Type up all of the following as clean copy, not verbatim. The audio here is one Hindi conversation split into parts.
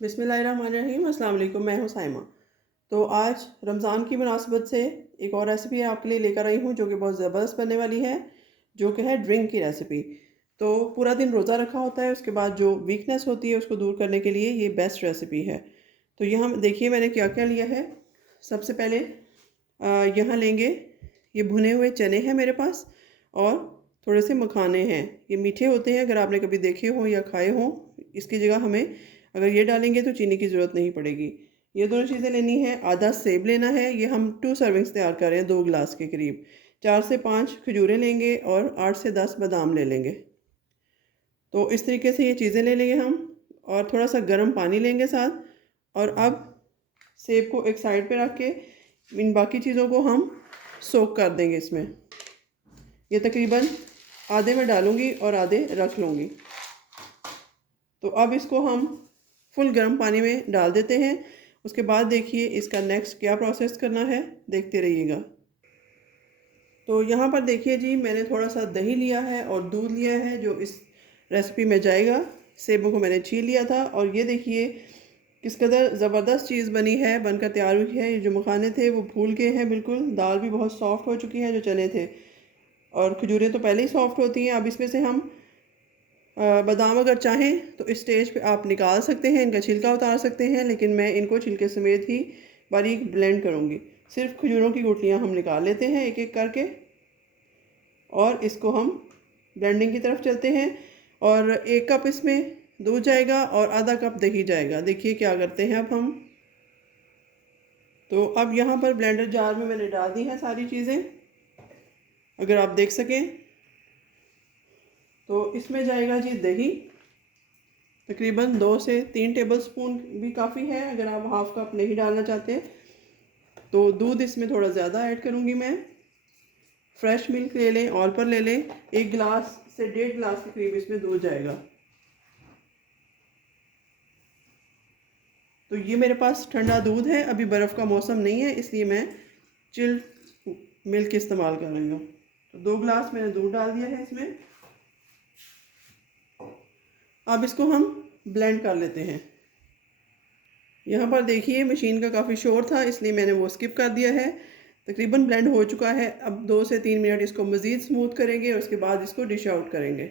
बिस्मिल्लाहिर्रहमानिर्रहीम, अस्सलाम वालेकुम। मैं हूँ साइमा। तो आज रमज़ान की मुनासबत से एक और रेसिपी आपके लिए लेकर आई हूँ जो कि बहुत ज़बरदस्त बनने वाली है, जो कि है ड्रिंक की रेसिपी। तो पूरा दिन रोज़ा रखा होता है, उसके बाद जो वीकनेस होती है उसको दूर करने के लिए ये बेस्ट रेसिपी है। तो यहाँ देखिए मैंने क्या क्या लिया है। सबसे पहले यहाँ लेंगे, ये भुने हुए चने हैं मेरे पास, और थोड़े से मखाने हैं। ये मीठे होते हैं, अगर आपने कभी देखे हों या खाए हों। इसकी जगह हमें अगर ये डालेंगे तो चीनी की ज़रूरत नहीं पड़ेगी। ये दोनों चीज़ें लेनी है। आधा सेब लेना है, ये हम 2 सर्विंग्स तैयार कर रहे हैं, 2 गिलास के करीब। 4 से 5 खजूरें लेंगे और 8 से 10 बादाम ले लेंगे। तो इस तरीके से ये चीज़ें ले लेंगे हम, और थोड़ा सा गर्म पानी लेंगे साथ। और अब सेब को एक साइड पे रख के इन बाकी चीज़ों को हम सोक कर देंगे इसमें। ये तकरीबन आधे में डालूंगी और आधे रख लूँगी। तो अब इसको हम फुल गर्म पानी में डाल देते हैं। उसके बाद देखिए इसका नेक्स्ट क्या प्रोसेस करना है, देखते रहिएगा। तो यहाँ पर देखिए जी, मैंने थोड़ा सा दही लिया है और दूध लिया है जो इस रेसिपी में जाएगा। सेबों को मैंने छील लिया था, और ये देखिए किस कदर ज़बरदस्त चीज़ बनी है, बनकर तैयार हुई है। ये जो मखाने थे वो फूल के हैं बिल्कुल। दाल भी बहुत सॉफ्ट हो चुकी है जो चने थे, और खजूरें तो पहले ही सॉफ्ट होती हैं। अब इसमें से हम बादाम अगर चाहें तो इस स्टेज पे आप निकाल सकते हैं, इनका छिलका उतार सकते हैं, लेकिन मैं इनको छिलके समेत ही बारीक ब्लेंड करूँगी। सिर्फ खजूरों की गुठलियाँ हम निकाल लेते हैं एक एक करके, और इसको हम ब्लेंडिंग की तरफ चलते हैं। और 1 कप इसमें दूध जाएगा और आधा कप दही जाएगा। देखिए क्या करते हैं अब हम। तो अब यहाँ पर ब्लेंडर जार में मैंने डाल दी हैं सारी चीज़ें, अगर आप देख सकें। तो इसमें जाएगा जी दही, तकरीबन 2 से 3 टेबलस्पून भी काफ़ी है। अगर आप हाफ़ कप नहीं डालना चाहते तो दूध इसमें थोड़ा ज़्यादा ऐड करूँगी मैं। फ्रेश मिल्क ले लें, ऑल पर ले लें। 1 गिलास से 1.5 गिलास के करीब इसमें दूध जाएगा। तो ये मेरे पास ठंडा दूध है, अभी बर्फ़ का मौसम नहीं है, इसलिए मैं चिल्ड मिल्क इस्तेमाल कर रही हूँ। तो 2 गिलास मैंने दूध डाल दिया है इसमें। अब इसको हम ब्लेंड कर लेते हैं। यहाँ पर देखिए मशीन का काफ़ी शोर था, इसलिए मैंने वो स्किप कर दिया है। तकरीबन ब्लेंड हो चुका है। अब 2 से 3 मिनट इसको मज़ीद स्मूथ करेंगे और उसके बाद इसको डिश आउट करेंगे।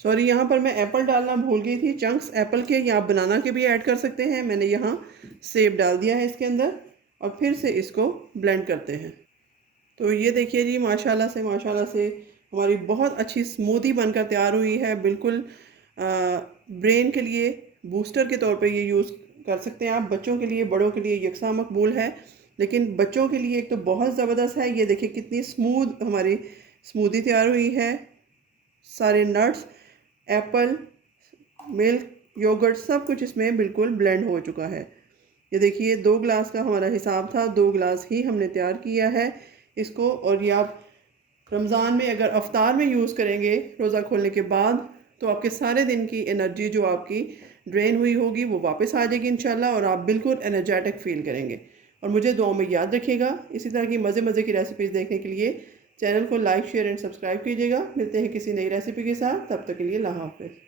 सॉरी, यहाँ पर मैं एप्पल डालना भूल गई थी। चंक्स एप्पल के या आप बनाना के भी ऐड कर सकते हैं। मैंने यहाँ सेब डाल दिया है इसके अंदर, और फिर से इसको ब्लेंड करते हैं। तो ये देखिए जी, माशाल्लाह से हमारी बहुत अच्छी स्मूदी बनकर तैयार हुई है। बिल्कुल ब्रेन के लिए बूस्टर के तौर पे ये यूज़ कर सकते हैं आप। बच्चों के लिए, बड़ों के लिए यकसा मकबूल है, लेकिन बच्चों के लिए एक तो बहुत ज़बरदस्त है। ये देखिए कितनी स्मूथ हमारी स्मूदी तैयार हुई है। सारे नट्स, एप्पल, मिल्क, योगर्ट सब कुछ इसमें बिल्कुल ब्लेंड हो चुका है। ये देखिए 2 गिलास का हमारा हिसाब था, 2 गिलास ही हमने तैयार किया है इसको। और ये आप रमज़ान में अगर अफ्तार में यूज़ करेंगे रोज़ा खोलने के बाद, तो आपके सारे दिन की एनर्जी जो आपकी ड्रेन हुई होगी वो वापस आ जाएगी इंशाल्लाह, और आप बिल्कुल एनर्जेटिक फ़ील करेंगे। और मुझे दुआओं में याद रखिएगा। इसी तरह की मज़े की रेसिपीज़ देखने के लिए चैनल को लाइक, शेयर एंड सब्सक्राइब कीजिएगा। मिलते हैं किसी नई रेसिपी के साथ, तब तक के लिए अल्लाह हाफ़िज़।